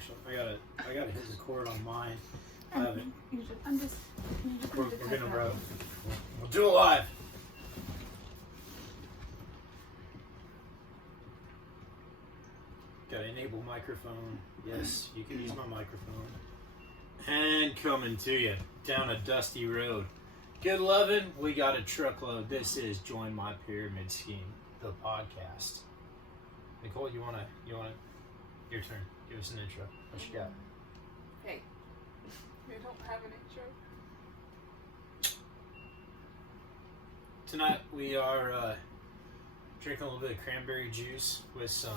Actually, I gotta hit record on mine. I have it. We're gonna row. We'll do it live. Gotta enable microphone. Yes, you can use my microphone. And coming to you down a dusty road. Good loving, we got a truckload. This is Join My Pyramid Scheme, the podcast. Nicole, you wanna, your turn. Give us an intro. What you got? Hey, we don't have an intro. Tonight we are drinking a little bit of cranberry juice with some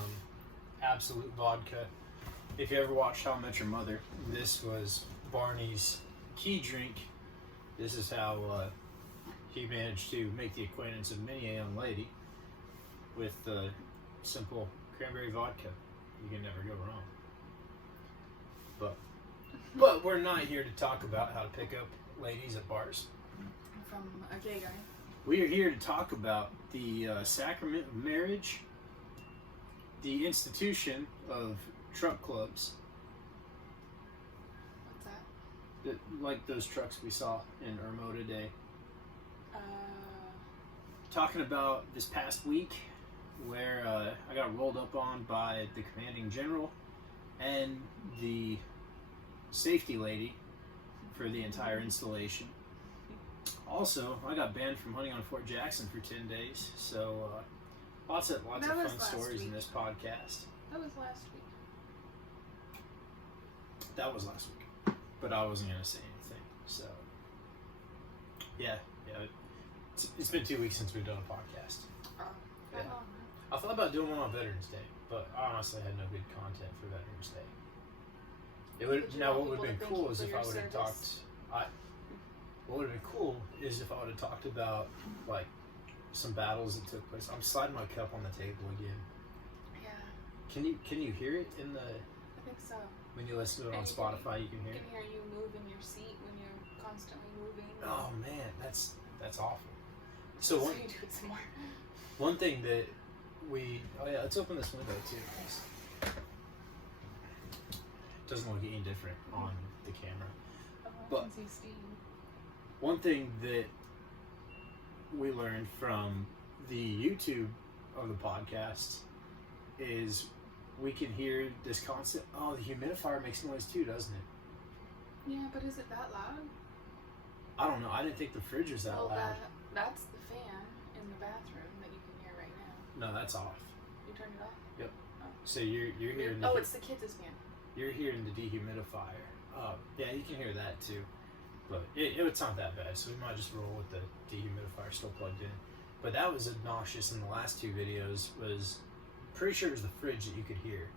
absolute vodka. If you ever watched How I Met Your Mother, this was Barney's key drink. This is how he managed to make the acquaintance of many a young lady with simple cranberry vodka. You can never go wrong. But we're not here to talk about how to pick up ladies at bars. From a gay guy. We are here to talk about the sacrament of marriage, the institution of truck clubs. What's that? Like those trucks we saw in Irmo today. Talking about this past week where I got rolled up on by the commanding general and the safety lady for the entire installation. Also, I got banned from hunting on Fort Jackson for 10 days, so lots of fun stories in this podcast. That was last week. That was last week, but I wasn't going to say anything, so yeah, it's been 2 weeks since we've done a podcast. Yeah. I thought about doing one on Veterans Day, but I honestly had no good content for Veterans Day. What would have been cool is if I would have talked. What would have been cool is if I would have talked about like some battles that took place. I'm sliding my cup on the table again. Yeah. Can you hear it in the? I think so. When you listen to it on Spotify, you can hear it. You can hear you move in your seat when you're constantly moving. Oh man, that's awful. So you do it some more. One thing that let's open this window too. It doesn't look any different on the camera. I can see Steve. One thing that we learned from the YouTube of the podcast is we can hear this constant, the humidifier makes noise too, doesn't it? Yeah, but is it that loud? I don't know. I didn't think the fridge was that loud. That's the fan in the bathroom that you can hear right now. No, that's off. You turned it off? Yep. Oh. So you're hearing it's the kids' fan. You're hearing the dehumidifier. Yeah, you can hear that too. But it's not that bad, so we might just roll with the dehumidifier still plugged in. But that was obnoxious in the last two videos. Was pretty sure it was the fridge that you could hear,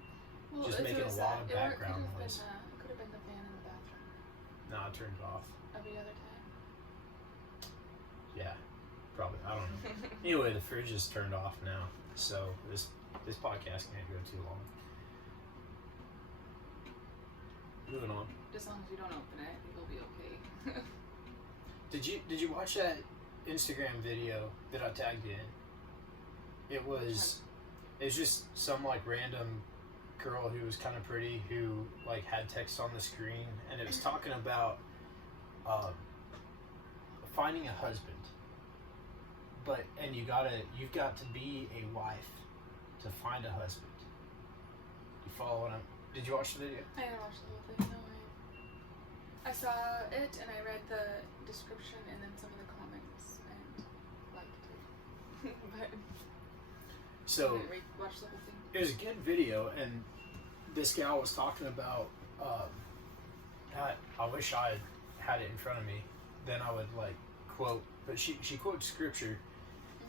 just making a lot of background noise. It could have been the fan in the bathroom. No, I turned it off. Every other time. Yeah, probably. I don't know. Anyway, the fridge is turned off now, so this podcast can't go too long. Moving on. As long as you don't open it, it'll be okay. Did you watch that Instagram video that I tagged you in? It was just some like random girl who was kind of pretty who like had text on the screen, and it was talking about finding a husband. And you've got to be a wife to find a husband. You follow what I'm? Did you watch the video? I didn't watch the whole thing. No, I saw it and I read the description and then some of the comments and liked it. But so I didn't watch the whole thing. It was a good video, and this gal was talking about. I wish I had it in front of me. Then I would like quote, but she quotes scripture,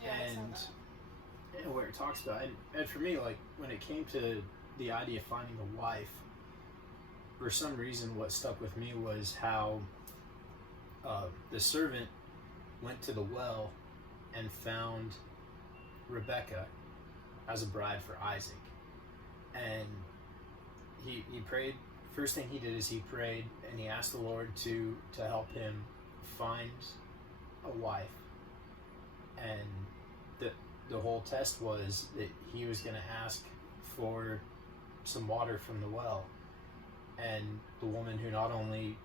Yeah, and where it talks about and for me, like when it came to the idea of finding a wife, for some reason what stuck with me was how the servant went to the well and found Rebecca as a bride for Isaac, and he prayed. First thing he did is he prayed and he asked the Lord to help him find a wife, and the whole test was that he was going to ask for some water from the well, and the woman who not only,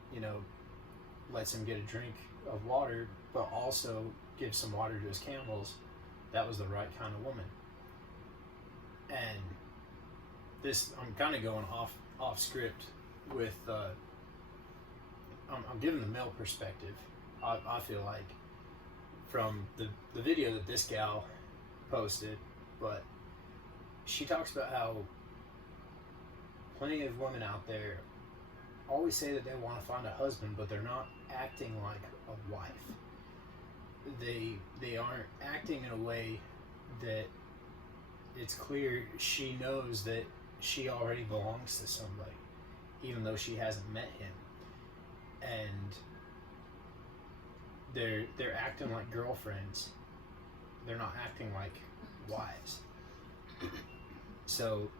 lets him get a drink of water, but also gives some water to his camels, that was the right kind of woman. And this, I'm kind of going off script with, I'm giving the male perspective, I feel like, from the video that this gal posted, but she talks about how plenty of women out there always say that they want to find a husband, but they're not acting like a wife. They aren't acting in a way that it's clear she knows that she already belongs to somebody, even though she hasn't met him. And they're acting like girlfriends. They're not acting like wives. So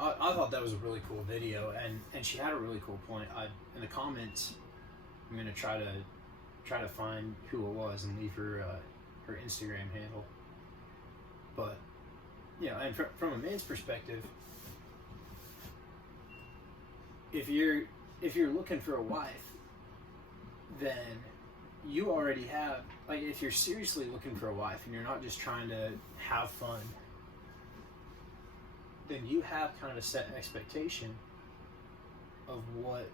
I thought that was a really cool video, and she had a really cool point. In the comments, I'm gonna try to find who it was and leave her her Instagram handle. But and from a man's perspective, if you're looking for a wife, then you already have, like, if you're seriously looking for a wife and you're not just trying to have fun, then you have kind of a set expectation of what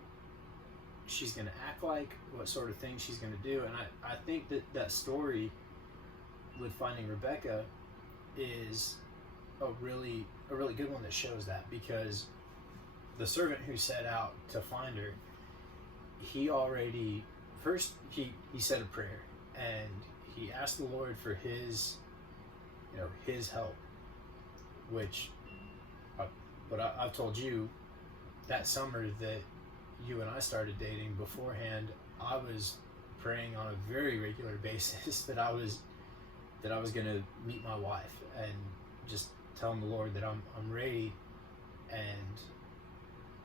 she's going to act like, what sort of things she's going to do. And I think that story with finding Rebecca is a really good one that shows that, because the servant who set out to find her, he already, first he said a prayer and he asked the Lord for his help, which I've told you that summer that you and I started dating beforehand, I was praying on a very regular basis that I was going to meet my wife and just telling the Lord that I'm ready, and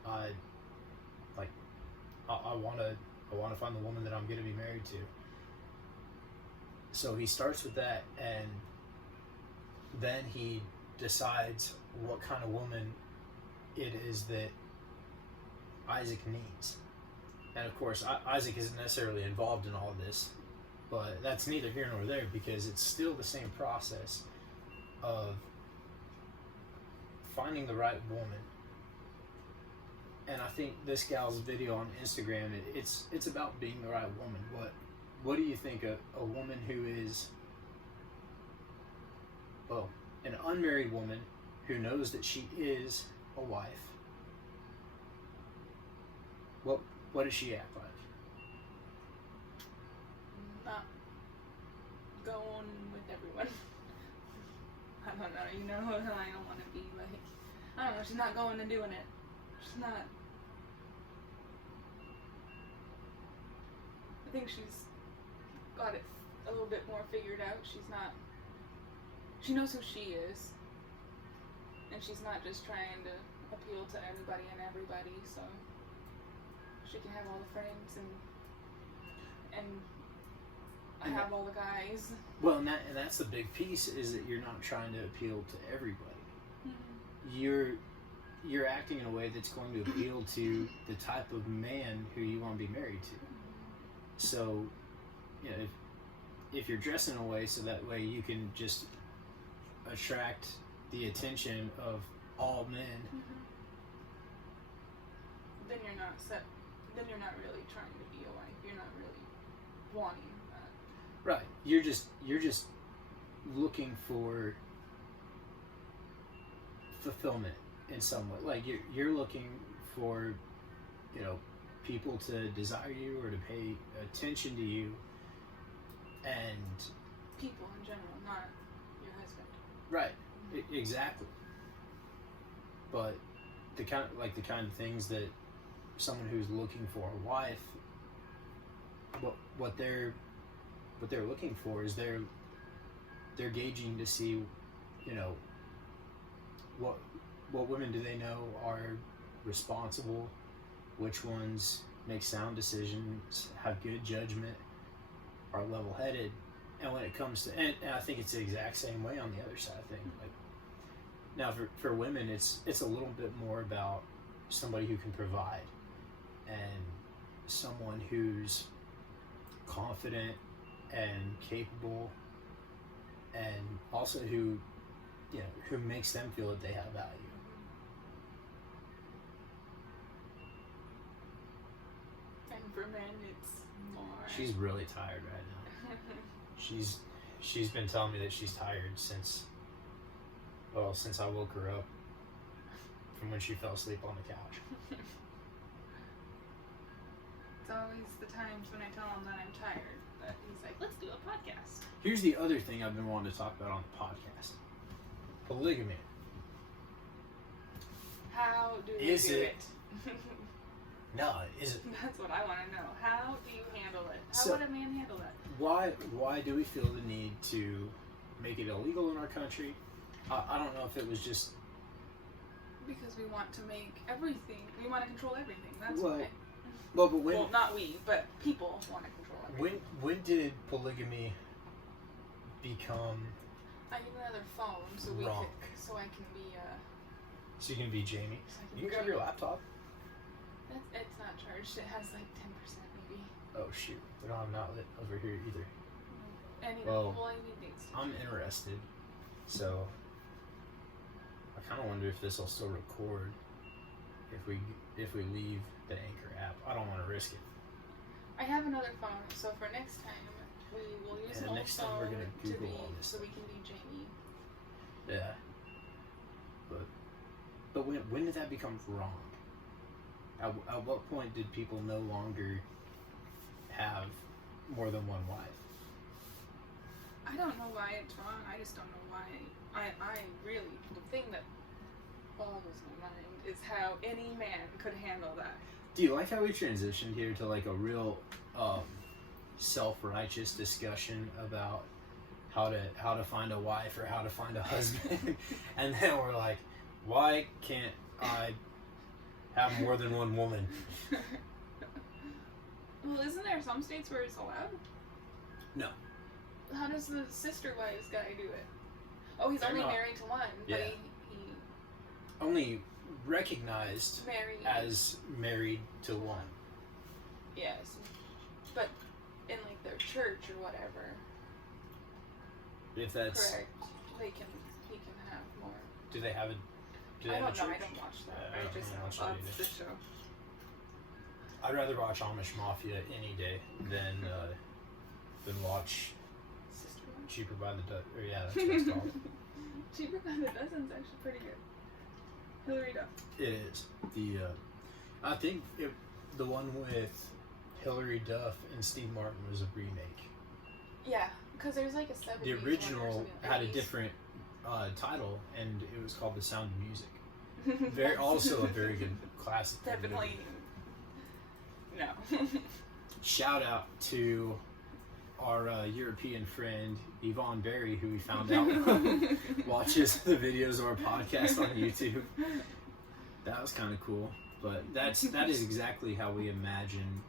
I want to find the woman that I'm going to be married to. So he starts with that, and then he decides what kind of woman it is that Isaac needs. And of course, Isaac isn't necessarily involved in all this, but that's neither here nor there, because it's still the same process of finding the right woman. And I think this gal's video on Instagram, it's about being the right woman. What do you think a woman who is, well, an unmarried woman who knows that she is a wife, what does she act like? Not going with everyone. I don't know, I don't want to be like, I don't know, she's not going and doing it. She's not. I think she's got it a little bit more figured out. She knows who she is, and she's not just trying to appeal to anybody and everybody, so she can have all the friends and have all the guys. Well, and that's the big piece, is that you're not trying to appeal to everybody. Mm-hmm. You're acting in a way that's going to appeal to the type of man who you want to be married to. So, if you're dressing in a way so that way you can just attract the attention of all men, mm-hmm. then you're not really trying to be a wife. You're not really wanting that. Right. You're just looking for fulfillment in some way. Like you're looking for, people to desire you or to pay attention to you, and people in general, not your husband. Right. Exactly. But the kind of things that someone who's looking for a wife, what they're looking for is they're gauging to see, what women do they know are responsible, which ones make sound decisions, have good judgment, are level-headed. And when it comes to, and I think it's the exact same way on the other side of things. Like, now for women, it's a little bit more about somebody who can provide. and someone who's confident and capable, and also who makes them feel that they have value. And for men, it's more. She's really tired right now. She's been telling me that she's tired since I woke her up from when she fell asleep on the couch. It's always the times when I tell him that I'm tired that he's like, let's do a podcast. Here's the other thing I've been wanting to talk about on the podcast. Polygamy. How do we Is do it- it? No, is it? That's what I want to know. How do you handle it? How So- would a man handle that? Why do we feel the need to make it illegal in our country? I don't know if it was just Because we want to make everything. We want to control everything. That's Well, why. but when Well, not we, but people want to control everything. when did polygamy become I need another phone so wrong? so I can be So you can be Jamie? so I can You be can grab your Jamie. laptop. It's not charged. It has like 10% maybe. Oh shoot, we don't have an outlet over here either. I need Well, I need dates. I'm interested, so I kind of wonder if this will still record if we leave the Anchor app. I don't want to risk it. I have another phone, so for next time we will use Yeah, an old next time phone we're gonna to Google be all this so we can be Jamie. Yeah, but when did that become wrong? At what point did people no longer have more than one wife? I don't know why it's wrong. I just don't know why. I really, the thing that boggles my mind is how any man could handle that. Do you like how we transitioned here to like a real self-righteous discussion about how to find a wife or how to find a husband, and then we're like, why can't I have more than one woman? Well, isn't there some states where it's allowed? No. How does the sister wives guy do it? Oh, he's They're only not- married to one, Yeah. but he Only recognized married. as married to one. Yes, but in like their church or whatever. If that's Correct. He can have more. do they have a do they I have a don't know. I church? don't watch that. Yeah, I I don't just really watch love that the either. show. I'd rather watch Amish Mafia any day than watch Sister Cheaper by the Dozen. Or yeah, that's what it's called. Cheaper by the Dozen's actually pretty good. Hillary Duff. It is I think the one with Hillary Duff and Steve Martin was a remake. Yeah, because there's like a 70s The one or original something, had a 80s. different title, and it was called The Sound of Music. Very also a very good classic. Definitely. No. Shout out to our European friend Yvonne Berry, who we found out watches the videos of our podcast on YouTube. That was kind of cool, but that is exactly how we imagine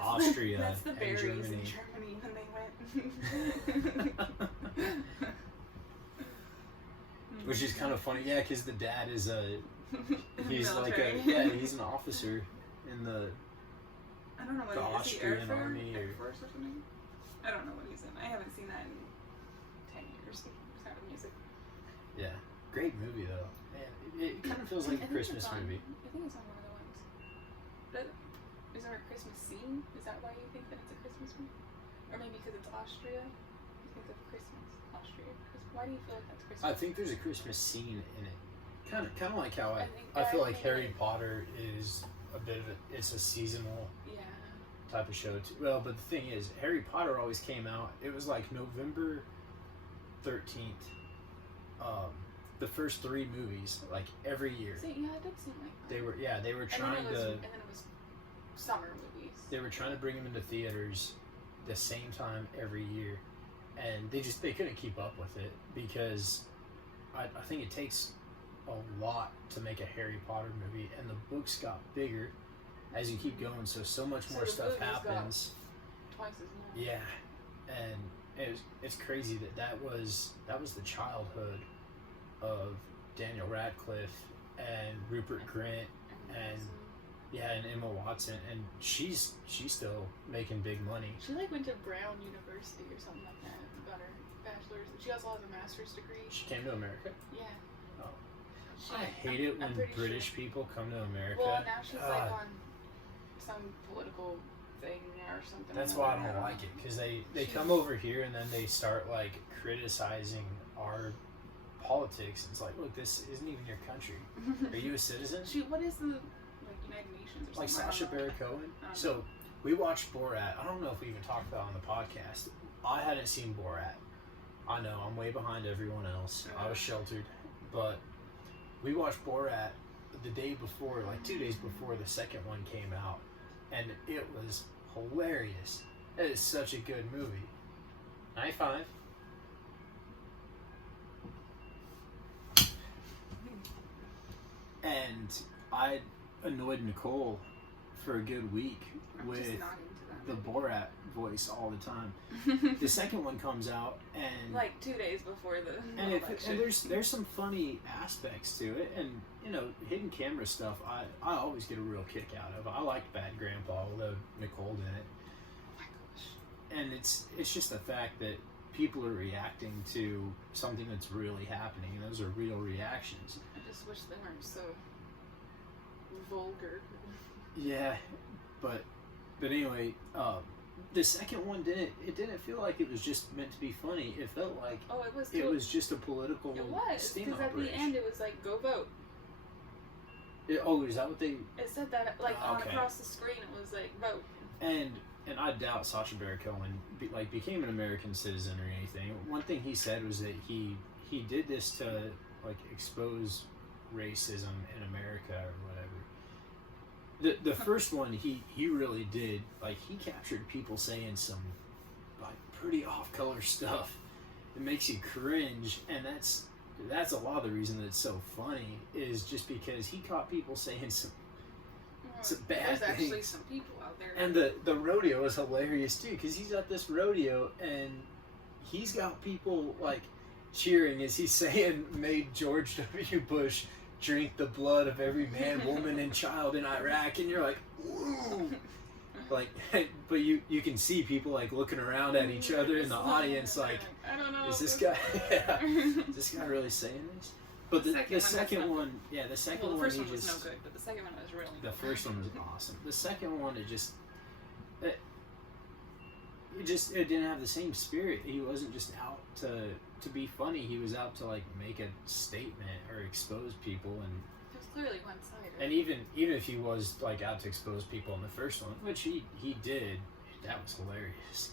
Austria That's the and berries Germany. in Germany when they went. Which is kind of funny, yeah, because the dad is he's like Military. he's an officer in the I don't know what the he is. Austrian Is he Air army Air or- Force or something? I don't know what he's in. I haven't seen that in 10 years. Sound of Music. yeah, great movie though. Man, it kind of feels like a I think Christmas it's on- movie. I think it's on one of the ones. But is there a Christmas scene? Is that why you think that it's a Christmas movie? Or maybe because it's Austria? You think of Christmas, Austria. Why do you feel like that's Christmas? I think there's a Christmas scene in it. Kind of like how I I feel like think Harry like- Potter is a bit of it's a seasonal Yeah. type of show too. Well, but the thing is, Harry Potter always came out. It was like November 13th. The first 3 movies, like every year. See, yeah, it did seem like that. They were and trying then it was, to And then it was summer movies. they were trying to bring them into theaters the same time every year, and they couldn't keep up with it because I think it takes a lot to make a Harry Potter movie, and the books got bigger as you keep going, so much So more the stuff movies got- happens. Twice as long. Yeah, and it's crazy that was the childhood of Daniel Radcliffe and Rupert Grint and Yeah, and Emma Watson, and she's still making big money. She like went to Brown University or something like that. Got her bachelor's. She also has a master's degree. She came to America. Yeah. Oh. She, I hate it when British people come to America. Well, now she's like on some political thing or something. That's why I don't like it, because they come over here and then they start like criticizing our politics. It's like, look, this isn't even your country. Are you a citizen? What is the like United Nations or something? Like Sacha Baron Cohen. So we watched Borat. I don't know if we even talked about it on the podcast. I hadn't seen Borat. I know I'm way behind everyone else. I was sheltered, but we watched Borat the day before, like 2 days before the second one came out, and it was hilarious. It is such a good movie. 95. And I annoyed Nicole for a good week with the Borat voice all the time. The second one comes out, and like 2 days before the and there's some funny aspects to it, and you know, hidden camera stuff. I always get a real kick out of. I liked Bad Grandpa, although Nicole didn't. Oh my gosh! And it's just the fact that people are reacting to something that's really happening, and those are real reactions. I just wish they weren't so vulgar. Yeah, but anyway, the second one didn't feel like it was just meant to be funny. It felt like it was just a political sting because at the end it was like, go vote. Is that what they? It said that like across the screen. It was like, vote. And I doubt Sacha Baron Cohen became an American citizen or anything. One thing he said was that he did this to like expose racism in America or whatever. The first one he really did, like, he captured people saying some like pretty off color stuff. It makes you cringe, and that's a lot of the reason that it's so funny, is just because he caught people saying some bad There's things. Actually some people out there. And the rodeo was hilarious too, because he's at this rodeo and he's got people like cheering as he's saying, "Made George W. Bush drink the blood of every man, woman, and child in Iraq," and you're like, "Ooh!" Like, but you can see people like looking around at each other in the audience, like, I don't know. is this guy? Is this guy really saying this? But the second one, the second one, the first one was no good, but the second one was really good. The first one was awesome. The second one, it didn't have the same spirit. He wasn't just out to be funny. He was out to like make a statement or expose people, and it was clearly one-sided. And even if he was like out to expose people in the first one, which he did, that was hilarious.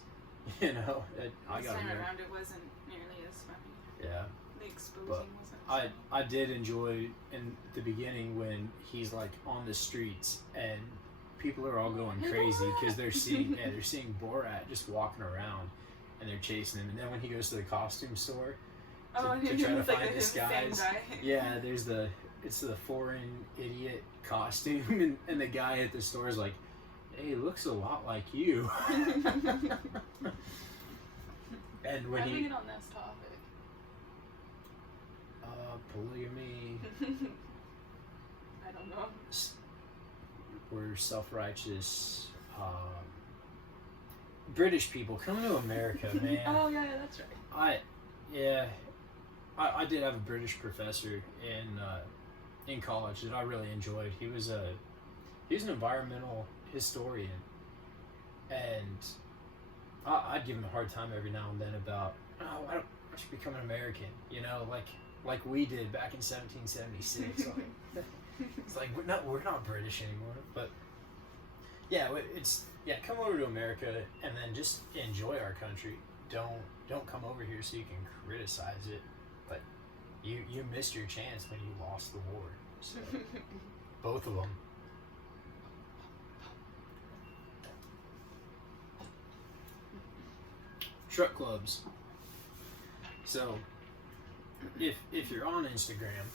You know, I got this time around it wasn't nearly as funny. Yeah. The exposing wasn't. I did enjoy in the beginning when he's like on the streets and people are all going crazy because they're seeing Borat just walking around and they're chasing him. And then when he goes to the costume store to try to find this guy's, there's it's the foreign idiot costume, and the guy at the store is like, "Hey, it looks a lot like you." And when we get on this topic? Polygamy. I don't know. We're self-righteous. British people coming to America, man. Oh yeah, that's right. I did have a British professor in college that I really enjoyed. He was an environmental historian, and I'd give him a hard time every now and then about, I should become an American, you know, like we did back in 1776. It's like we're not British anymore, but come over to America and then just enjoy our country. Don't come over here so you can criticize it. But you missed your chance when you lost the war. So both of them. Truck clubs. So if you're on Instagram,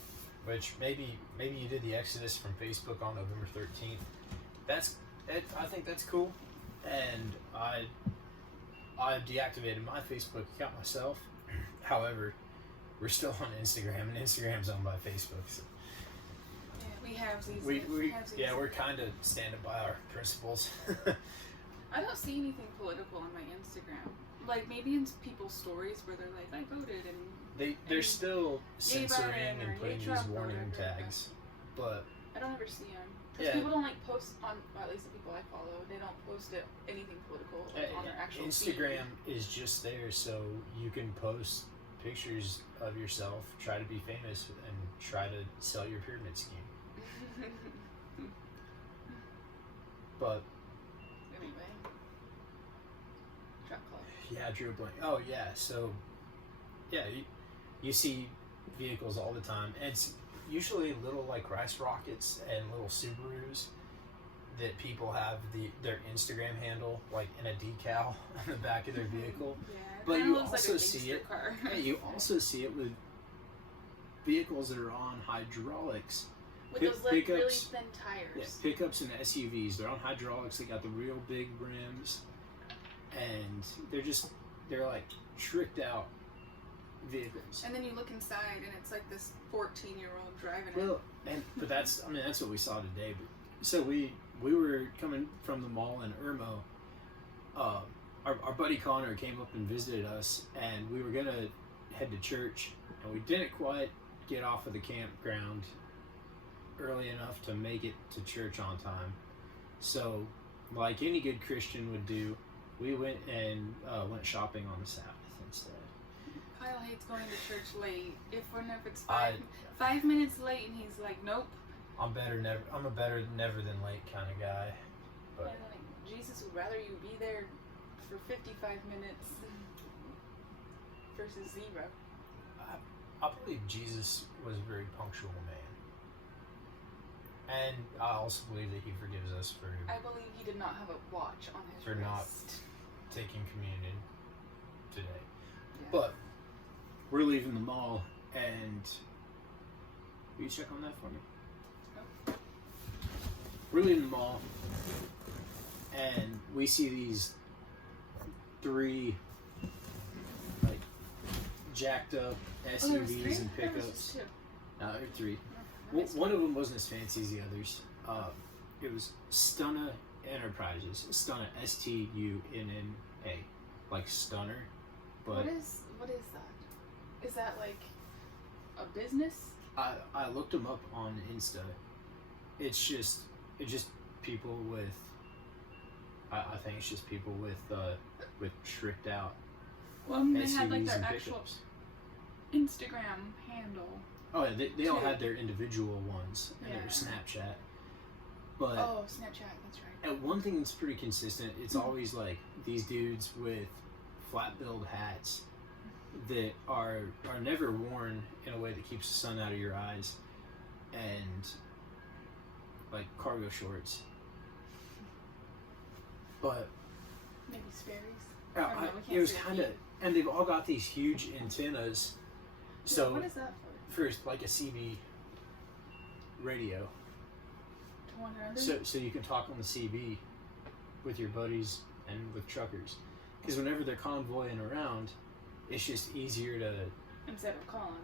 which maybe you did the exodus from Facebook on November 13th, I think that's cool, and I've deactivated my Facebook account myself. However, we're still on Instagram, and Instagram's owned by Facebook. So. Yeah, We have these. Yeah, we're kind of standing by our principles. I don't see anything political on my Instagram. Like maybe in people's stories where they're like, I voted and they're still yay censoring Biden or and putting yay these Trump or warning whatever. tags, but I don't ever see them. Because yeah, people don't like post on, well, at least the people I follow, they don't post anything political like, on their actual Instagram feed. is just there so you can post pictures of yourself, try to be famous, and try to sell your pyramid scheme. But anyway, truck club. Yeah, drew a blank. Oh yeah, so yeah, you see vehicles all the time, and it's usually little like rice rockets and little Subarus that people have their Instagram handle like in a decal on the back of their vehicle. Yeah, but you looks also like a see it. car. Yeah, you also see it with vehicles that are on hydraulics. With those like pickups, really thin tires. Yeah, pickups and SUVs. They're on hydraulics. They got the real big rims, and they're like tricked out vehicles. And then you look inside, and it's like this 14-year-old driving it. But that's what we saw today. But so we were coming from the mall in Irmo. Our buddy Connor came up and visited us, and we were gonna head to church, and we didn't quite get off of the campground early enough to make it to church on time. So, like any good Christian would do, we went and went shopping on the Sabbath instead. Kyle hates going to church late. If it's 5 minutes late and he's like, nope. I'm a better never than late kind of guy. But yeah, like, Jesus would rather you be there for 55 minutes versus 0. I believe Jesus was a very punctual man. And I also believe that he forgives us for I believe he did not have a watch on his for wrist. not taking communion today. Yeah. But we're leaving the mall, and will you check on that for me? Nope. We're leaving the mall, and we see these 3 like jacked up SUVs and pickups. No, there were 3. One of them wasn't as fancy as the others. It was Stunna Enterprises. Stunna, Stunna, like Stunner. But what is that? Is that like a business? I looked them up on Insta. It's just people with. I think it's just people with tricked out. Well, they had like SUVs their and actual pickups. Instagram handle. Oh, yeah, they all had their individual ones and their Snapchat. But Snapchat, that's right. And one thing that's pretty consistent, it's always like these dudes with flat-billed hats that are never worn in a way that keeps the sun out of your eyes, and like cargo shorts. But maybe Sperry's. It was kind of, and they've all got these huge antennas. So what is that for? First, like a CB radio. To wander under? So you can talk on the CB with your buddies and with truckers. Because whenever they're convoying around, it's just easier to... Instead of calling,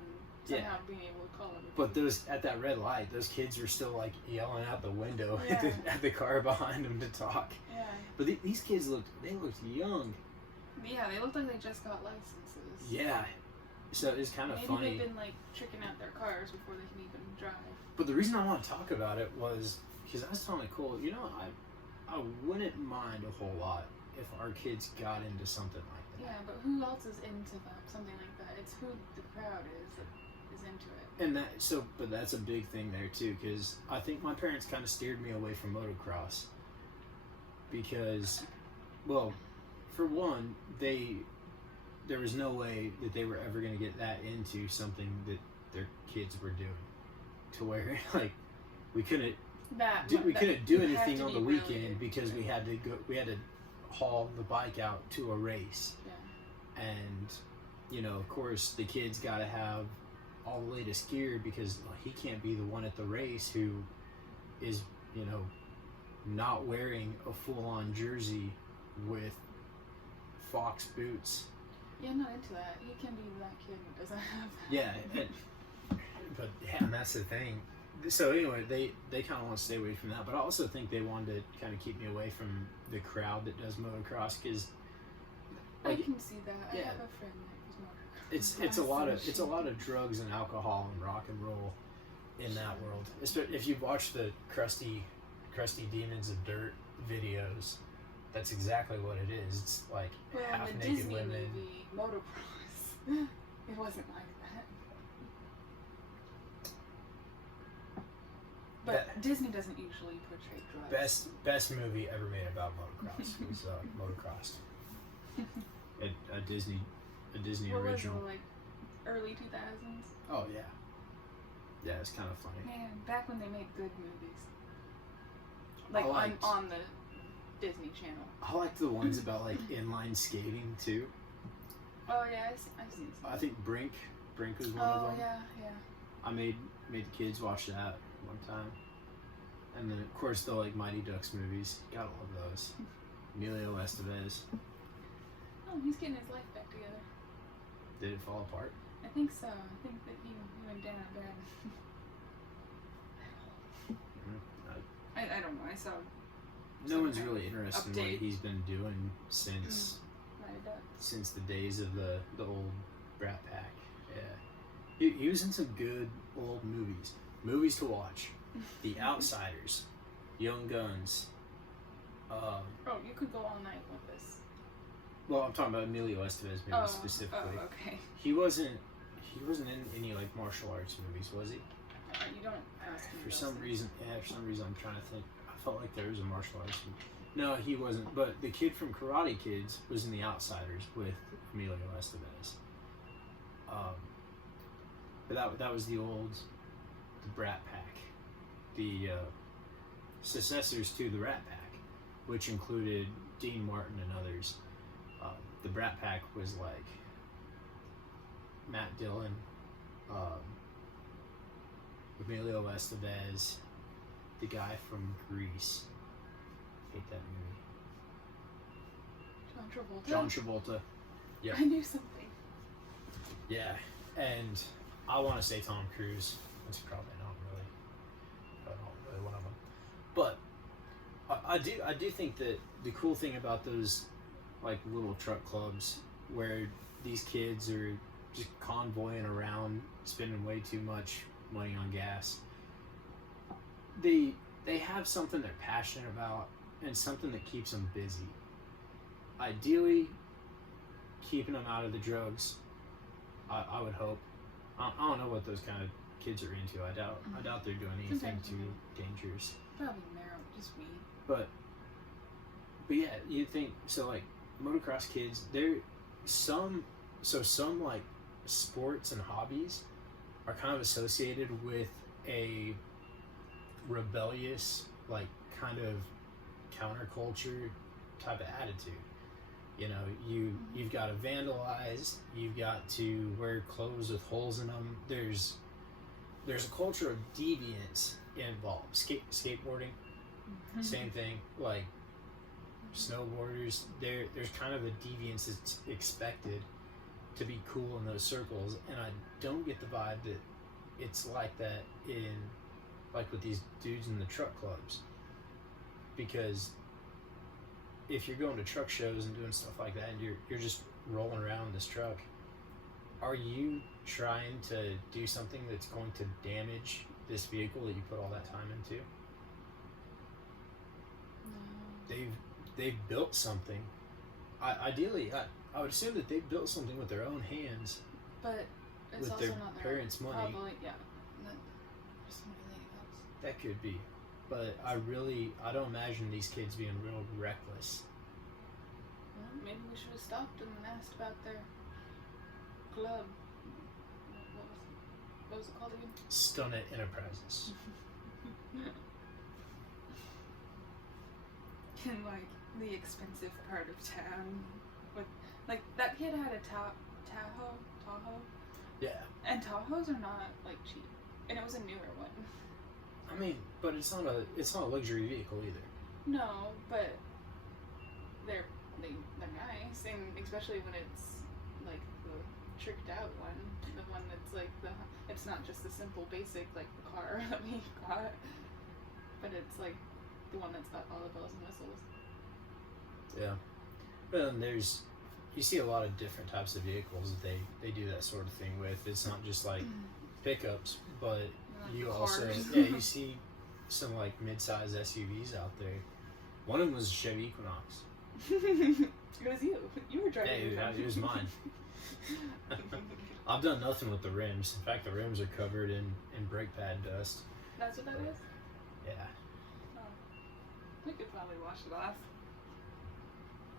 somehow being able to call everybody. But those at that red light, those kids were still like yelling out the window Yeah. at the car behind them to talk. Yeah. But these kids looked young. Yeah, they looked like they just got licenses. Yeah. So it's kind of funny. Maybe they've been like tricking out their cars before they can even drive. But the reason I want to talk about it was because I was telling Nicole, I wouldn't mind a whole lot if our kids got into something like that. Yeah, but who else is into something like that? It's who the crowd is that is into it. And but that's a big thing there too, because I think my parents kind of steered me away from motocross. Because, well, for one, there was no way that they were ever going to get that into something that their kids were doing, to where like we couldn't do anything on the weekend because we had to haul the bike out to a race. Yeah. And of course the kid's got to have all the latest gear because he can't be the one at the race who is not wearing a full-on jersey with Fox boots. Yeah, I'm not into that. He can be that kid who doesn't have that. Yeah, and that's the thing. So anyway, they kind of want to stay away from that, but I also think they wanted to kind of keep me away from the crowd that does motocross because I can see that. Yeah. I have a friend that was motocross. it's a lot of drugs and alcohol and rock and roll in that world. If you watch the crusty Demons of Dirt videos, that's exactly what it is. It's like half in the naked Disney women. movie, Motocross, it wasn't like that. But Disney doesn't usually portray drugs. Best movie ever made about motocross was Motocross. A Disney what original. Was it, like early 2000s? Oh yeah. Yeah, it's kind of funny. Man, back when they made good movies. Like on the Disney Channel. I liked the ones about like inline skating too. Oh yeah, I've seen some. I think Brink was one of them. Oh yeah. I made the kids watch that one time. And then of course the like Mighty Ducks movies. Gotta love those. Emilio Estevez. Oh, he's getting his life back together. Did it fall apart? I think so. I think that he went down bad. I don't know. I saw. No one's really interested in what update. he's been doing since the days of the old Brat Pack. Yeah, he was in some good old movies to watch. The Outsiders, Young Guns. Oh, you could go all night with this. Well, I'm talking about Emilio Estevez movies specifically. Oh, okay. He wasn't in any like martial arts movies, was he? You don't ask me. For some reason, I'm trying to think. I felt like there was a martial arts movie. No, he wasn't. But the kid from Karate Kids was in The Outsiders with Emilio Estevez. But that was the Brat Pack, the successors to the Rat Pack, which included Dean Martin and others. The Brat Pack was like Matt Dillon, Emilio Estevez, the guy from Grease. Hate that movie. John Travolta. Yeah. I knew something. Yeah, and I want to say Tom Cruise. That's probably not really one of them. But I do think that the cool thing about those like little truck clubs where these kids are just convoying around, spending way too much money on gas. They have something they're passionate about and something that keeps them busy. Ideally, keeping them out of the drugs. I would hope. I don't know what those kind of kids are into. I doubt they're doing anything too dangerous. Probably marijuana, just weed. But yeah, you think so? Like motocross kids, some like sports and hobbies are kind of associated with a rebellious, like kind of counterculture type of attitude. You know, you've got to vandalize, you've got to wear clothes with holes in them. There's a culture of deviance involved. Skateboarding, same thing. Like snowboarders, there's kind of a deviance that's expected to be cool in those circles, and I don't get the vibe that it's like that with these dudes in the truck clubs. Because if you're going to truck shows and doing stuff like that, and you're just rolling around in this truck, are you trying to do something that's going to damage this vehicle that you put all that time into? No. They've built something. Ideally, I would assume that they built something with their own hands. But it's with also their not parents' money. Probably, yeah. Somebody else. That could be. But I don't imagine these kids being real reckless. Well, maybe we should have stopped them and asked about their club. What was it called again? Stunnet Enterprises. In like the expensive part of town, with like that kid had a Tahoe. Yeah. And Tahoes are not like cheap, and it was a newer one. I mean, but it's not a luxury vehicle either. No, but they're nice, and especially when it's like the tricked out one. The one that's like it's not just the simple basic like the car that we got, but it's like the one that's got all the bells and whistles. Yeah. Well, and you see a lot of different types of vehicles that they do that sort of thing with. It's not just like pickups, but Like you cars. also, yeah, you see some like mid-size SUVs out there. One of them was a Chevy Equinox. It was you. You were driving. Yeah, it was mine. I've done nothing with the rims. In fact, the rims are covered in brake pad dust. That's what that is? Yeah. Oh. We could probably wash it off.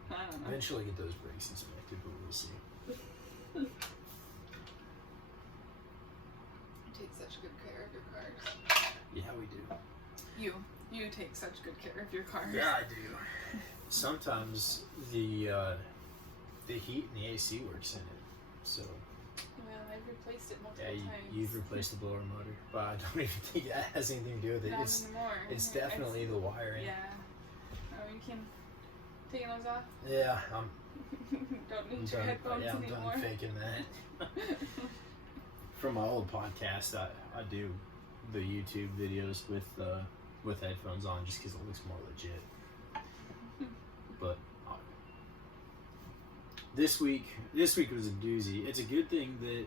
I don't know. Eventually get those brakes inspected, but we'll see. You take such good care of your cars. Yeah, we do. You take such good care of your cars. Yeah, I do. Sometimes the heat and the AC works in it, so. Well, I've replaced it multiple Yeah, times. you've replaced the blower motor, but I don't even think that has anything to do with it. Not It's anymore. definitely the wiring. Yeah. Oh, you can take those off? Yeah, Don't I'm need your done. headphones Yeah, I'm anymore. done faking that. From my old podcast, I do the YouTube videos with headphones on just because it looks more legit. But this week was a doozy. It's a good thing that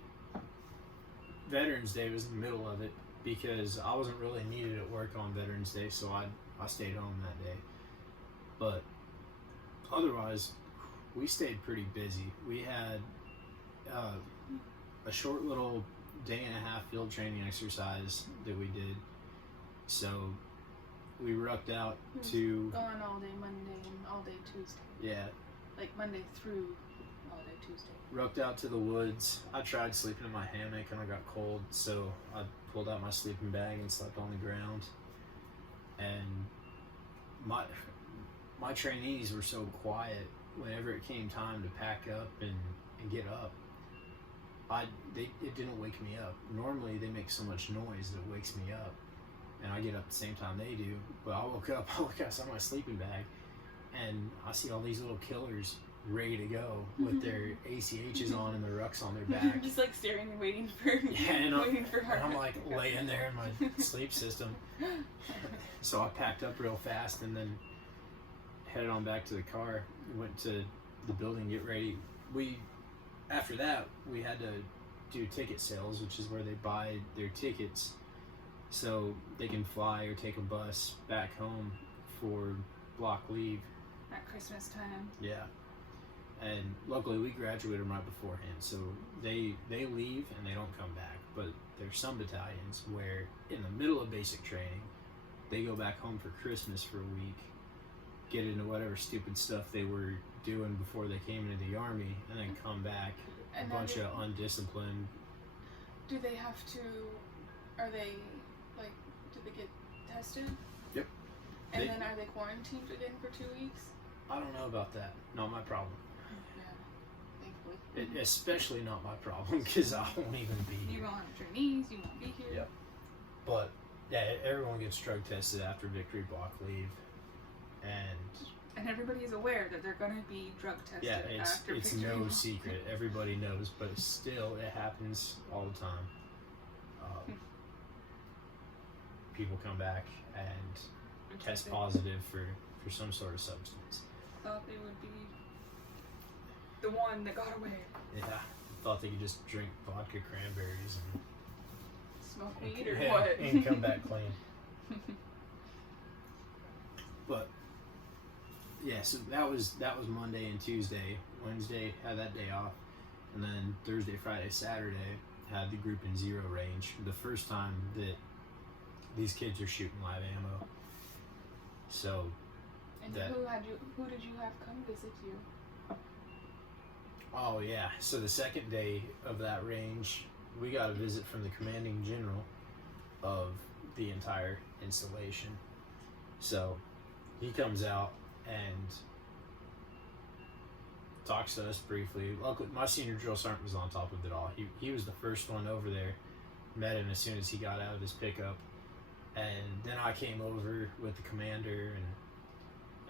Veterans Day was in the middle of it because I wasn't really needed at work on Veterans Day, so I stayed home that day. But otherwise, we stayed pretty busy. We had a short little day and a half field training exercise that we did. So we rucked out to Gone all day Monday and all day Tuesday. yeah, Like Monday through all day Tuesday. rucked out to the woods. I tried sleeping in my hammock and I got cold, so I pulled out my sleeping bag and slept on the ground. And my trainees were so quiet whenever it came time to pack up and get up. It didn't wake me up. Normally they make so much noise that it wakes me up, and I get up at the same time they do. But I woke up, I look outside my sleeping bag, and I see all these little killers ready to go with their ACHs on and their rucks on their back. Just like staring and waiting for and for her. I'm like laying there in my sleep system. So I packed up real fast and then headed on back to the car. Went to the building, get ready. After that, we had to do ticket sales, which is where they buy their tickets so they can fly or take a bus back home for block leave. At Christmas time. Yeah. And luckily we graduated right beforehand, so they leave and they don't come back. But there's some battalions where in the middle of basic training, they go back home for Christmas for a week, get into whatever stupid stuff they were doing before they came into the Army, and then come back And a then bunch of undisciplined. Do they have to? Are they like? Do they get tested? Yep. And then are they quarantined again for 2 weeks? I don't know about that. Not my problem. Yeah, thankfully. Especially not my problem because I won't even be You here. won't have trainees. You won't be here. Yep. But yeah, everyone gets drug tested after victory block leave, and everybody is aware that they're going to be drug tested yeah, after it's victory no block. secret. Everybody knows, but still, it happens all the time. People come back and test positive for some sort of substance. Thought they would be the one that got away. Yeah, thought they could just drink vodka cranberries Smoke weed or yeah, what? and come back clean. But yeah, so that was Monday and Tuesday. Wednesday had that day off, and then Thursday, Friday, Saturday had the group in zero range. The first time that these kids are shooting live ammo. So And that, who did you have come visit you? oh yeah, so the second day of that range, we got a visit from the commanding general of the entire installation. So he comes out and talks to us briefly. Luckily, my senior drill sergeant was on top of it all. He was the first one over there, met him as soon as he got out of his pickup. And then I came over with the commander,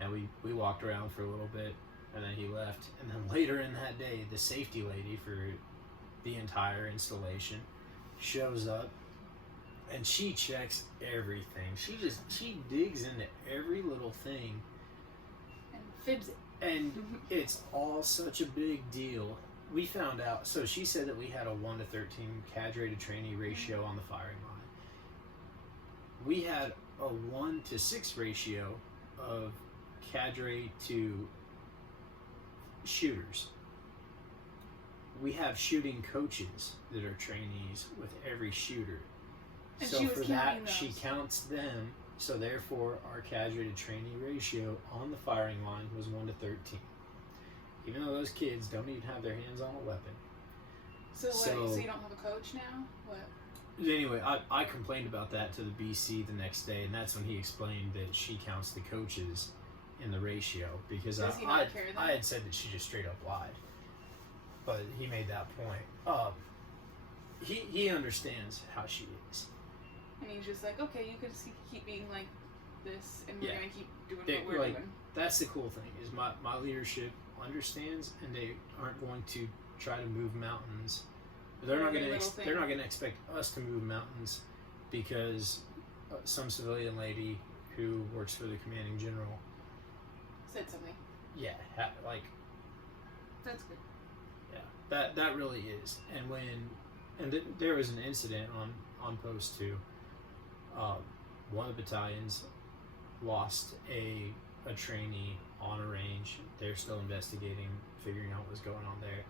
and we walked around for a little bit, and then he left. And then later in that day, the safety lady for the entire installation, shows up, and she checks everything. She digs into every little thing And fibs it. and it's all such a big deal. We found out, so she said that we had a 1 to 13 cadre to trainee ratio on the firing line. We had a 1 to 6 ratio of cadre to shooters. We have shooting coaches that are trainees with every shooter. And So she was for that, counting she those. counts them. So therefore, our cadre to trainee ratio on the firing line was 1 to 13. Even though those kids don't even have their hands on a weapon. So what? So- So you don't have a coach now? What? Anyway, I complained about that to the BC the next day, and that's when he explained that she counts the coaches in the ratio, because Does he not care then? I had said that she just straight up lied. But he made that point. He understands how she is. And he's just like, okay, you can keep being like this, and we're Yeah. gonna keep doing They- what we're like, doing. That's the cool thing, is my leadership understands, and they aren't going to try to move mountains. They're not Every going to little thing. they're not going to expect us to move mountains because some civilian lady who works for the commanding general, Said something. yeah, like, That's good. yeah, that really is. And there was an incident on post 2. One of the battalions lost a trainee on a range. They're still investigating, figuring out what's going on there.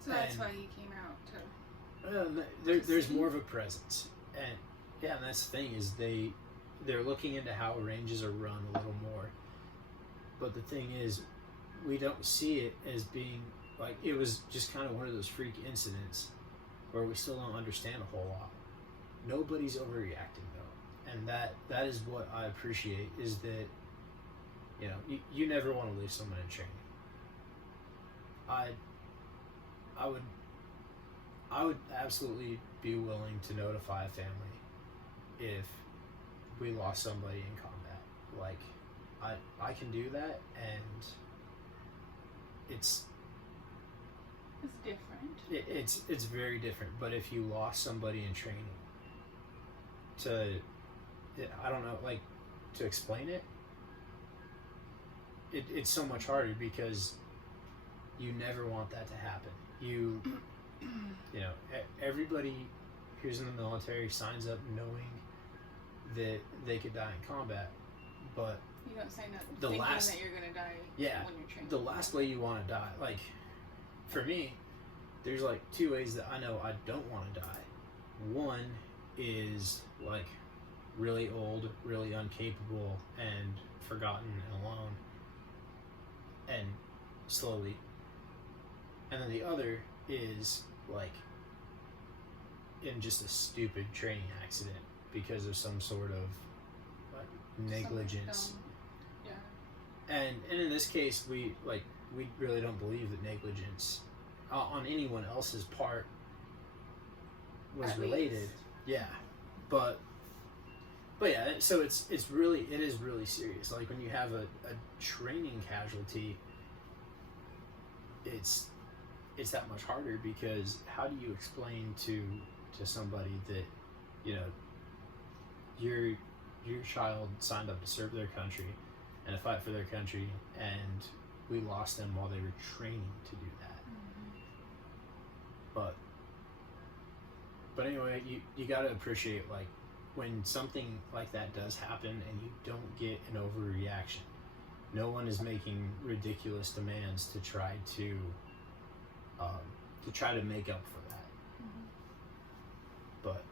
So that's And- why he came out to. There's see? more of a presence, and yeah, and that's the thing, is they're looking into how ranges are run a little more. But the thing is, we don't see it as being like, it was just kind of one of those freak incidents where we still don't understand a whole lot. Nobody's overreacting though, and that is what I appreciate, is that, you know, you never want to leave someone in training. I would absolutely be willing to notify a family if we lost somebody in combat. Like, I can do that, and it's It's different. it's very different. But if you lost somebody in training, I don't know, like, to explain it, it's so much harder, because you never want that to happen. You know, everybody who's in the military signs up knowing that they could die in combat, but You don't sign up The thinking last- that you're gonna die yeah, when you're training. the last way you want to die, like, for me, there's like 2 ways that I know I don't want to die. One is like really old, really incapable, and forgotten and alone, and slowly. And then the other is like in just a stupid training accident because of some sort of like negligence. Yeah. And in this case, we really don't believe that negligence on anyone else's part was At related. least. Yeah, but yeah. So it is really serious. Like, when you have a training casualty, it's that much harder, because how do you explain to somebody that, you know, your child signed up to serve their country and to fight for their country, and we lost them while they were training to do that. Mm-hmm. But anyway, you got to appreciate, like, when something like that does happen and you don't get an overreaction. No one is making ridiculous demands to try to make up for that. Mm-hmm. But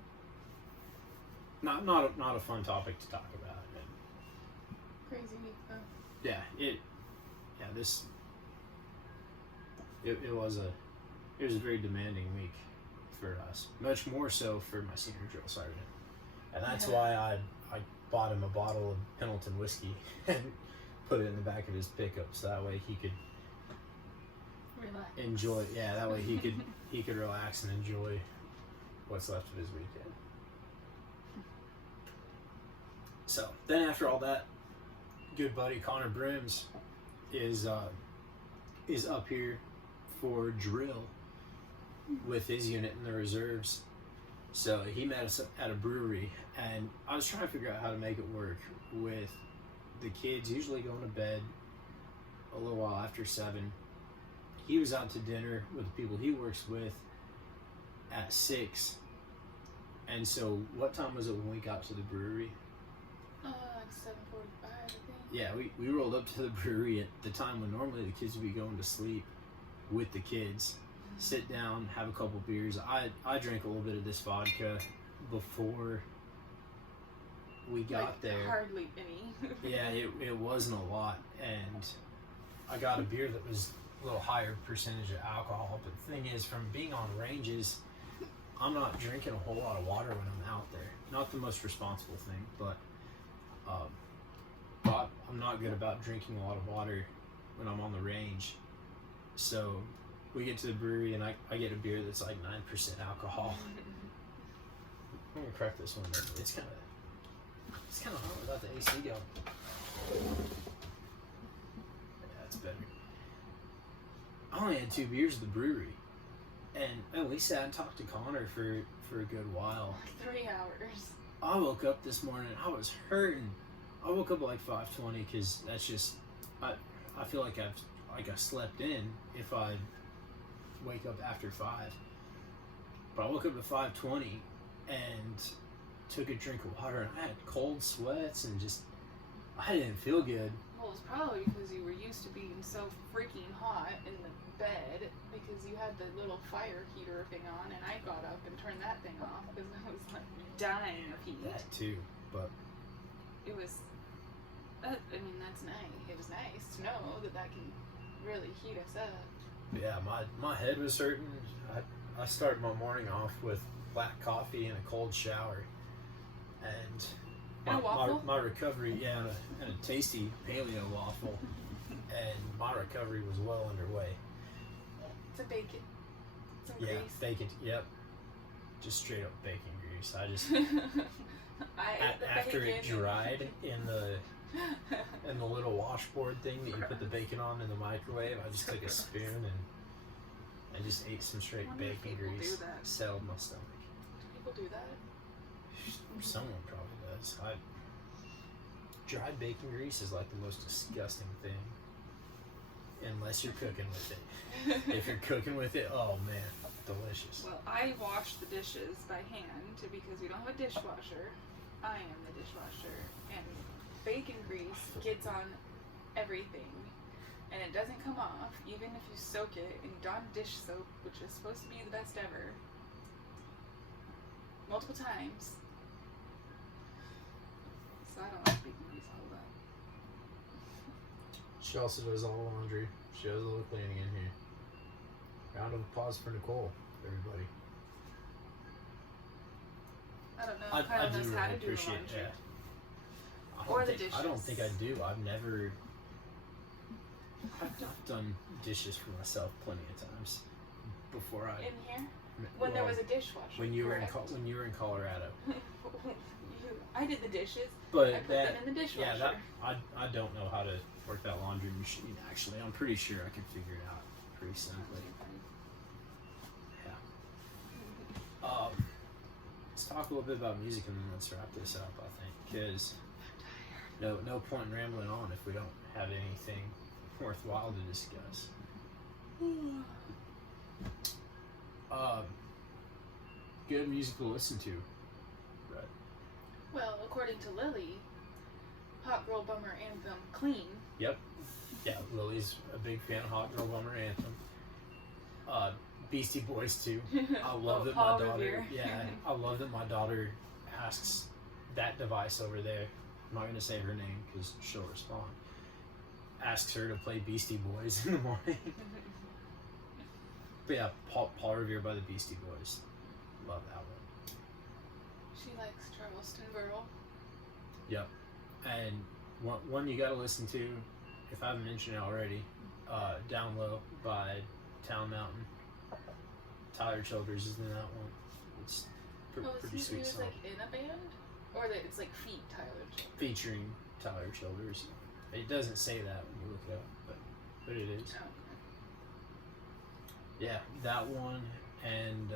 not a fun topic to talk about. And Crazy week though. yeah, it was a very demanding week for us. Much more so for my senior drill sergeant, and that's why I bought him a bottle of Pendleton whiskey and put it in the back of his pickup, so that way he could Relax. enjoy. Yeah, that way he could relax and enjoy what's left of his weekend. So then, after all that, good buddy Connor Brims is up here for drill, with his unit in the reserves. So he met us at a brewery, and I was trying to figure out how to make it work with the kids usually going to bed a little while after 7. He was out to dinner with the people he works with at 6. And so what time was it when we got to the brewery? Like 7:45, I think. Yeah, we rolled up to the brewery at the time when normally the kids would be going to sleep with the kids. Sit down, have a couple beers. I drank a little bit of this vodka before we got there. Hardly any. Yeah, it wasn't a lot. And I got a beer that was a little higher percentage of alcohol. But the thing is, from being on ranges, I'm not drinking a whole lot of water when I'm out there. Not the most responsible thing, but I'm not good about drinking a lot of water when I'm on the range. So we get to the brewery and I get a beer that's like 9% alcohol. I'm gonna crack this one. It's kind of hot without the AC going. Yeah, that's better. I only had 2 beers at the brewery, and we sat and talked to Connor for a good while. Like 3 hours. I woke up this morning. I was hurting. I woke up at like 5:20 because that's just I feel like I slept in if I wake up after 5. But I woke up at 5:20 and took a drink of water, and I had cold sweats and just I didn't feel good. Well, it's probably because you were used to being so freaking hot in the bed because you had the little fire heater thing on, and I got up and turned that thing off because I was like dying of heat. That too, but It was. I mean, that's nice. It was nice to know that can really heat us up. yeah, my head was hurting. I started my morning off with black coffee and a cold shower, and And a waffle? my recovery, yeah, and a tasty paleo waffle, and my recovery was well underway. Some bacon. Some Yeah, grease. bacon. Yep, just straight up bacon grease. I just I ate the after it bacon. dried in the little washboard thing that you put the bacon on in the microwave, I just took a spoon and I just ate some straight Wonder if bacon people do grease. that. Settled my stomach. Do people do that? Someone probably does. Dried bacon grease is like the most disgusting thing. Unless you're cooking with it. If you're cooking with it, oh man, delicious. Well, I wash the dishes by hand because we don't have a dishwasher. I am the dishwasher, and bacon grease gets on everything, and it doesn't come off even if you soak it in Dawn dish soap, which is supposed to be the best ever, multiple times. So I don't like bacon grease a whole lot. She also does all the laundry. She does a little cleaning in here. Round of applause for Nicole, everybody. I don't know. I Kyle do knows really how to do the appreciate laundry. that. I don't think I do. I've never. I've done dishes for myself plenty of times before I. In here, when there was a dishwasher. when you were correct? when you were in Colorado. I did the dishes. But I put that them in the dishwasher. yeah, I don't know how to work that laundry machine. Actually, I'm pretty sure I can figure it out pretty simply. Yeah. Let's talk a little bit about music and then let's wrap this up. I think because no point in rambling on if we don't have anything worthwhile to discuss. Good music to listen to. Right. Well, according to Lily, Hot Girl Bummer Anthem Clean. Yep. Yeah, Lily's a big fan of Hot Girl Bummer Anthem. Beastie Boys too. I love that Paul my daughter. Revere. Yeah, I love that my daughter asks that device over there. I'm not gonna say her name because she'll respond. Asks her to play Beastie Boys in the morning. But yeah, Paul Revere by the Beastie Boys. Love that one. She likes Charleston Girl. Yep. And one you gotta listen to, if I haven't mentioned it already, Down Low by Town Mountain. Tyler Childers is in that one. It's pretty He sweet was song. like in a band? Or that it's like feat Tyler Childers? Featuring Tyler Childers. It doesn't say that when you look it up, but it is. Oh, okay. Yeah, that one, and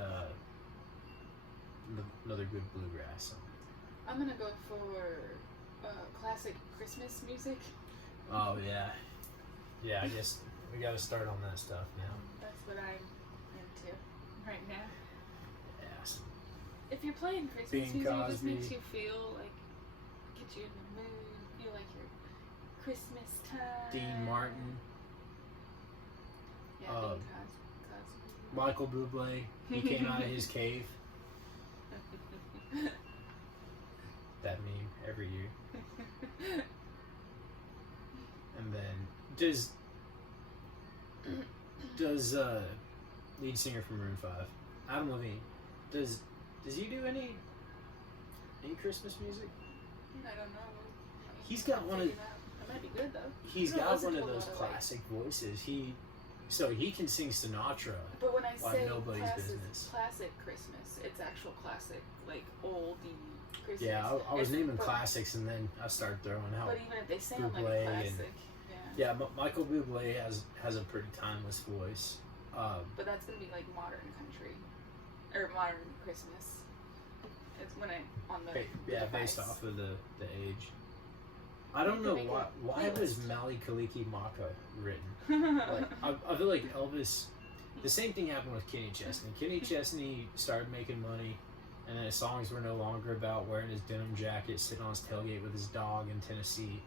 another good bluegrass song. I'm gonna go for classic Christmas music. Oh yeah, yeah. I guess we got to start on that stuff now. That's what I'm into right now. Yes. If you're playing Christmas Bing music, it just Crosby. makes you feel like, get you in the mood, feel like your Christmas time. Dean Martin, Yeah, Dean Cosby. Michael Bublé. He came out of his cave. That meme every year. And then does lead singer from Maroon 5, Adam Levine, does he do any Christmas music? I don't know. He's got one of. It might be good though. He's I don't got listen one to of a those lot of, classic voices. He can sing Sinatra. But when I like say nobody's business. classic Christmas, it's actual classic, like oldie Christmas. Yeah, I was It's- naming but- classics, and then I started throwing out. But even if they sound like Bublé a and- classic, Yeah, but Michael Bublé has a pretty timeless voice. But that's gonna be like modern country, or modern Christmas. It's when I on the based device. off of the age. I don't You know can make why a was playlist. Mali Kaliki Maka written. Like I feel like Elvis. The same thing happened with Kenny Chesney. Kenny Chesney started making money, and then his songs were no longer about wearing his denim jacket, sitting on his tailgate with his dog in Tennessee,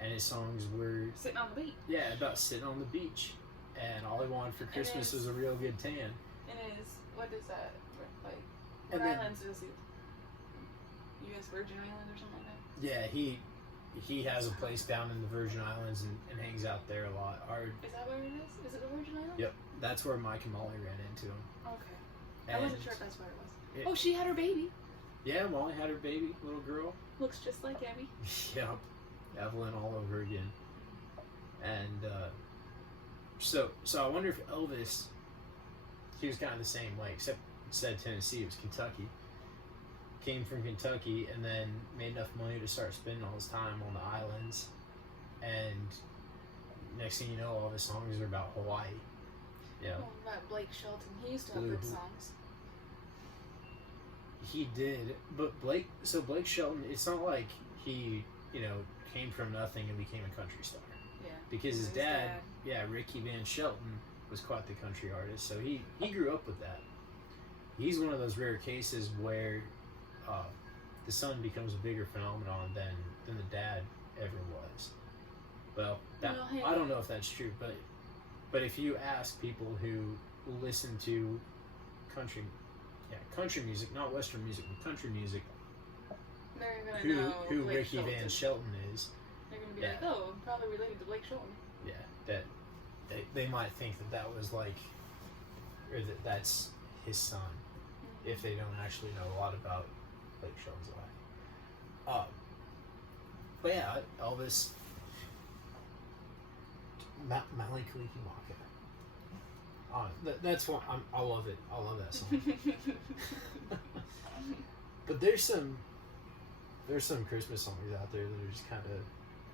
and his songs were Sitting on the beach. about sitting on the beach, and all he wanted for Christmas was a real good tan. And it is, what is that? Like, And what then- islands is it? U.S. Virgin Islands or something like that? Yeah, he has a place down in the Virgin Islands and hangs out there a lot. Is that where it is? Is it the Virgin Islands? Yep, that's where Mike and Molly ran into him. Okay. I And wasn't sure if that's where it was. it- Oh, she had her baby. Yeah, Molly had her baby, little girl. Looks just like Abby. Yep, Evelyn all over again. And so I wonder if Elvis, he was kind of the same way, except instead of Tennessee, it was Kentucky. Came from Kentucky and then made enough money to start spending all his time on the islands. And next thing you know, all of his songs are about Hawaii. Yeah, Oh, that Blake Shelton. He used to have Blue. good songs. he did. But Blake Shelton, it's not like he, came from nothing and became a country star. Yeah. Because his dad, Ricky Van Shelton, was quite the country artist. So he grew up with that. He's one of those rare cases where the son becomes a bigger phenomenon than the dad ever was. Well, I don't know if that's true, but if you ask people who listen to country music, not Western music, but country music, They're gonna know who Blake Ricky Shelton. Van Shelton is, They're gonna be Yeah. like, oh, probably related to Blake Shelton. yeah, that they might think that was like, or that's his son, if they don't actually know a lot about Blake Shelton's life. But yeah, Elvis, Mali Kalikimaka. That's one. I love it. I love that song. But there's some Christmas songs out there that are just kind of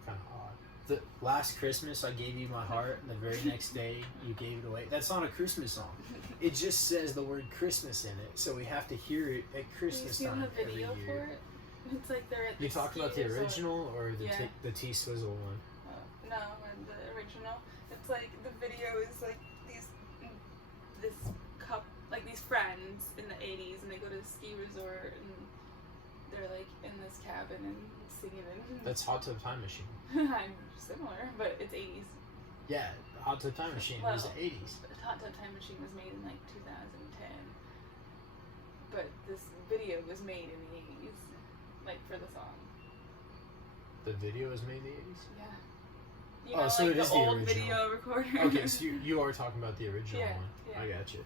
odd. The Last Christmas I Gave You My Heart, and the very next day you gave it away. That's not a Christmas song. It just says the word Christmas in it, so we have to hear it at Christmas Have time you seen the every video year. for it? It's like they're at You the talking about the ski resort. original or the Yeah. the T Swizzle one? No, and the original. It's like the video is like these friends in the 80s, and they go to a ski resort, and they're like in this cabin and singing. And That's Hot Tub Time Machine. I'm similar, but it's 80s. Yeah, Hot Tub Time Machine was the 80s. But Hot Tub Time Machine was made in like 2010, but this video was made in the 80s, like for the song. The video was made in the 80s? Yeah. You know, so like it the is the old original. video recorder. Okay, so you are talking about the original Yeah, one. yeah. I got you.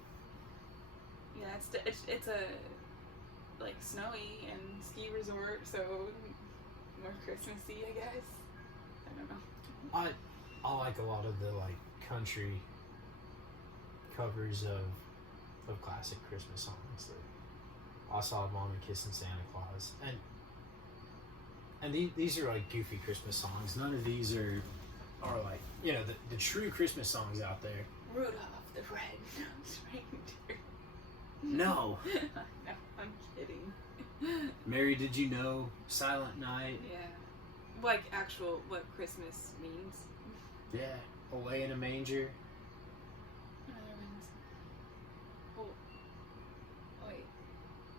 Yeah, it's a like snowy and ski resort, so more Christmassy, I guess. I don't know. I like a lot of the like country covers of classic Christmas songs. Like I Saw Mama Kissing Santa Claus, and these are like goofy Christmas songs. None of these are like the true Christmas songs out there. Rudolph the Red-Nosed Reindeer. No. No, I'm kidding. Mary, did you know? Silent Night. Yeah. Like actual, what Christmas means. Yeah. Away in a Manger. Another one's... Oh. Wait.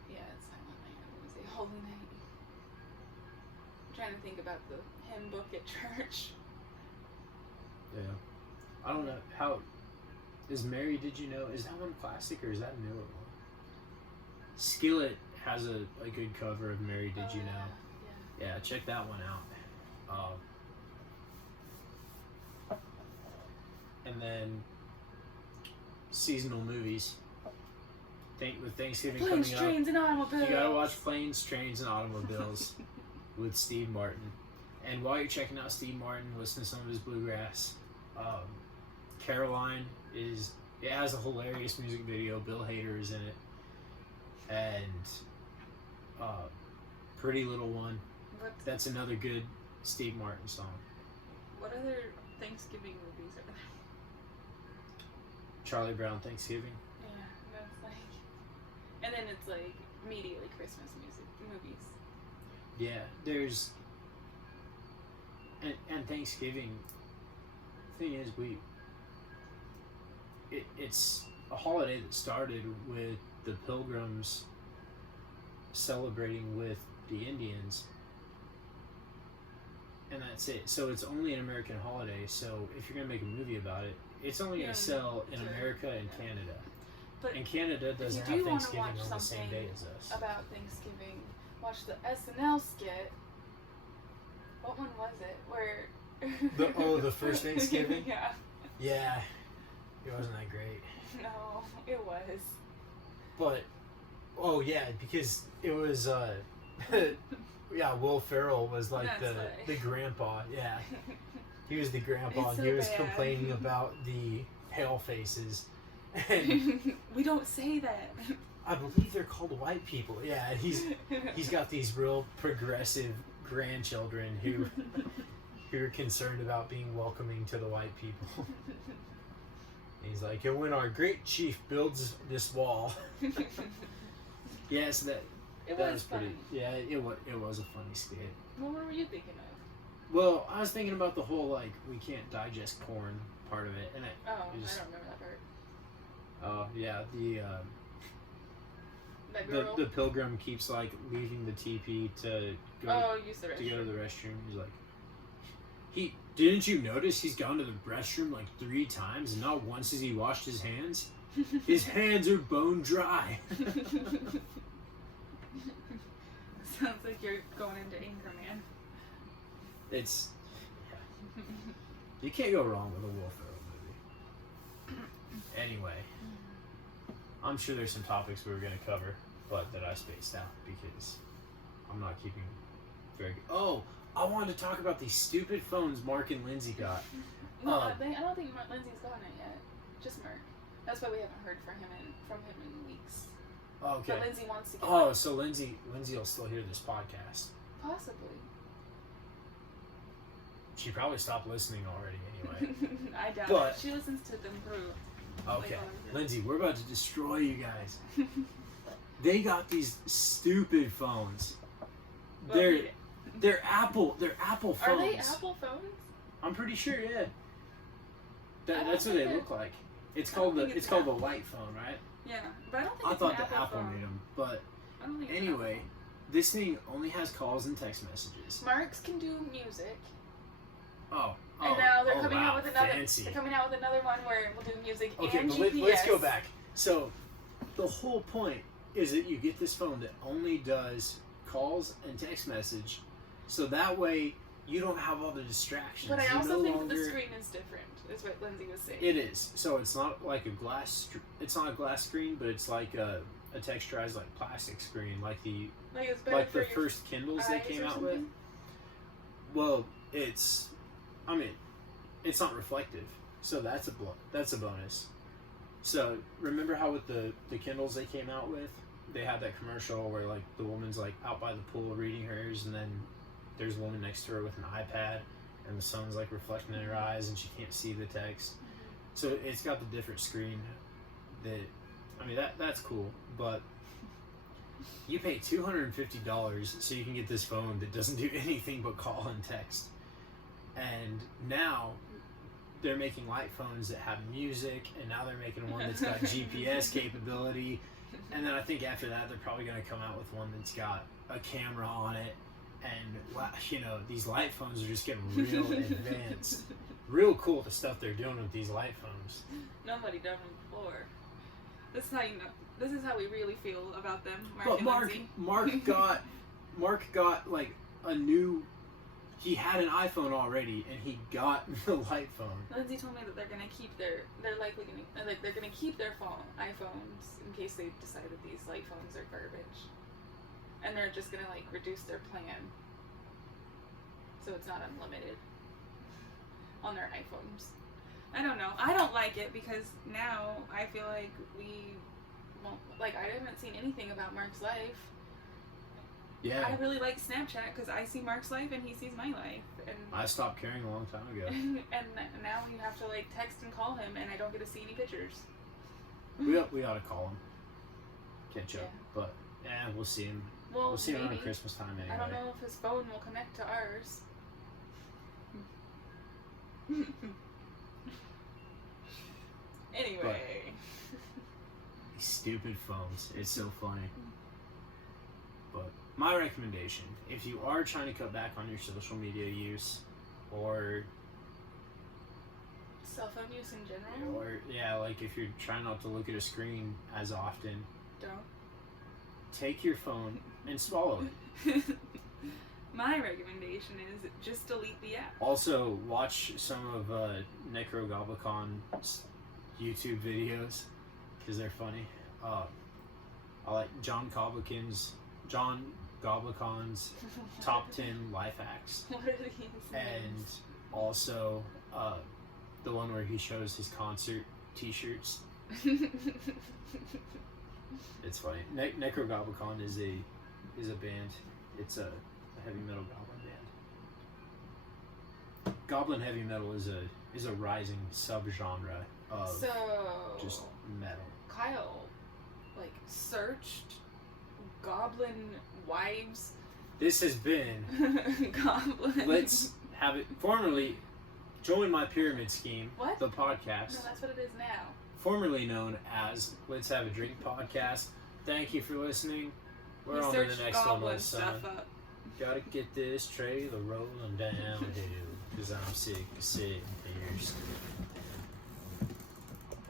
Yeah, it's Silent Night. I was going to say Holy Night. I'm trying to think about the hymn book at church. Yeah. I don't know. How... Is Mary, Did You Know? Is that one classic or is that a newer one? Skillet has a good cover of Mary, Did You Know? Yeah, check that one out. And then seasonal movies. With Thanksgiving Planes, coming Trains, and Automobiles. up, you gotta watch Planes, Trains, and Automobiles with Steve Martin. And while you're checking out Steve Martin, listen to some of his bluegrass. Caroline it has a hilarious music video. Bill Hader is in it. And Pretty Little One. That's another good Steve Martin song. What other Thanksgiving movies are there? Charlie Brown Thanksgiving. Yeah, that's like... And then it's like immediately Christmas movies. Yeah, there's... And Thanksgiving, the thing is, it's a holiday that started with the Pilgrims celebrating with the Indians, and that's it. So it's only an American holiday, so if you're going to make a movie about it, it's only going to sell in America and Canada. But and Canada doesn't have Thanksgiving on the same day as us. About Thanksgiving, watch the SNL skit. What one was it? Where... the first Thanksgiving? Yeah. Yeah. It wasn't that great. No, it was. But, oh yeah, because it was, yeah, Will Ferrell was like the grandpa, yeah. He was the grandpa, and he was complaining about the pale faces. And we don't say that. I believe they're called white people, yeah. And he's got these real progressive grandchildren who are concerned about being welcoming to the white people. And he's like, and when our great chief builds this wall. Yes, that was funny. pretty. Yeah, it was a funny skit. Well, what were you thinking of? Well, I was thinking about the whole like we can't digest porn part of it, and I don't remember that part. Oh yeah, That girl? the pilgrim keeps like leaving the teepee to go to go to the restroom. He's like, didn't you notice he's gone to the restroom like 3 times and not once has he washed his hands? His hands are bone dry. Sounds like you're going into Anchorman. It's you can't go wrong with a Will Ferrell movie. Anyway, I'm sure there's some topics we were going to cover, but that I spaced out because I'm not keeping very good. Oh, I wanted to talk about these stupid phones Mark and Lindsay got. No, I don't think Lindsay's gotten it yet. Just Mark. That's why we haven't heard from him in weeks. Oh, okay. But Lindsay wants to get it. So Lindsay will still hear this podcast. Possibly. She probably stopped listening already anyway. I doubt it. She listens to them through. Okay. Lindsay, we're about to destroy you guys. They got these stupid phones. Well, they're Apple phones. Are they Apple phones? I'm pretty sure, yeah. That's what they look like. It's called the light phone, right? Yeah, but I don't think I it's thought an the Apple phone. made them, but I don't think anyway, this thing only has calls and text messages. Mark's can do music. Oh. And now they're coming out with another. Fancy. They're coming out with another one where we'll do music okay, and but GPS. let's go back. So, the whole point is that you get this phone that only does calls and text message, so that way you don't have all the distractions. But I also think that the screen is different. Is what Lindsay was saying. It is. So it's not like a glass. It's not a glass screen, but it's like a texturized like plastic screen, like the first Kindles they came out with. Well, it's not reflective, so that's a bonus. So remember how with the Kindles they came out with, they had that commercial where like the woman's like out by the pool reading hers, and then there's a woman next to her with an iPad, and the sun's like reflecting in her eyes, and she can't see the text. So it's got the different screen that I mean, that's cool, but you pay $250 so you can get this phone that doesn't do anything but call and text. And now they're making light phones that have music, and now they're making one that's got GPS capability. And then I think after that, they're probably going to come out with one that's got a camera on it. And, wow, you know, these light phones are just getting real advanced. Real cool, the stuff they're doing with these light phones. Nobody done them before. This is how you know. This is how we really feel about them. But Mark got like a new. He had an iPhone already, and he got the light phone. Lindsay told me that they're gonna keep their. They're likely gonna they're gonna keep their iPhones in case they decide that these light phones are garbage, and they're just gonna like reduce their plan, so it's not unlimited on their iPhones. I don't know. I don't like it because now I feel like we won't, like, I haven't seen anything about Mark's life. Yeah. I really like Snapchat because I see Mark's life and he sees my life. And I stopped caring a long time ago. and now you have to like text and call him, and I don't get to see any pictures. We ought to call him, catch up, Yeah. but yeah, we'll see him. Well, We'll see him around maybe. Christmas time anyway. I don't know if his phone will connect to ours. Anyway. These stupid phones. It's so funny. But my recommendation, if you are trying to cut back on your social media use, or Cell phone use in general? or yeah, like if you're trying not to look at a screen as often, Don't. take your phone and swallow it. My recommendation is just delete the app. Also, watch some of Necrogoblicon's YouTube videos because they're funny. I like John Goblicon's top 10 life hacks, What are these and names? also the one where he shows his concert T-shirts. It's funny. Necrogoblicon is a band. It's a heavy metal goblin band. Goblin heavy metal is a rising subgenre of So just metal. Kyle, like, searched goblin wives. This has been Goblin. Let's Have It, formerly Join My Pyramid Scheme, What? the podcast, No, that's what it is now. formerly known as Let's Have a Drink podcast. Thank you for listening. We're You on to searched the next one, goblin my son. stuff up. Gotta get this trailer rolling downhill, cause I'm sick of sitting here.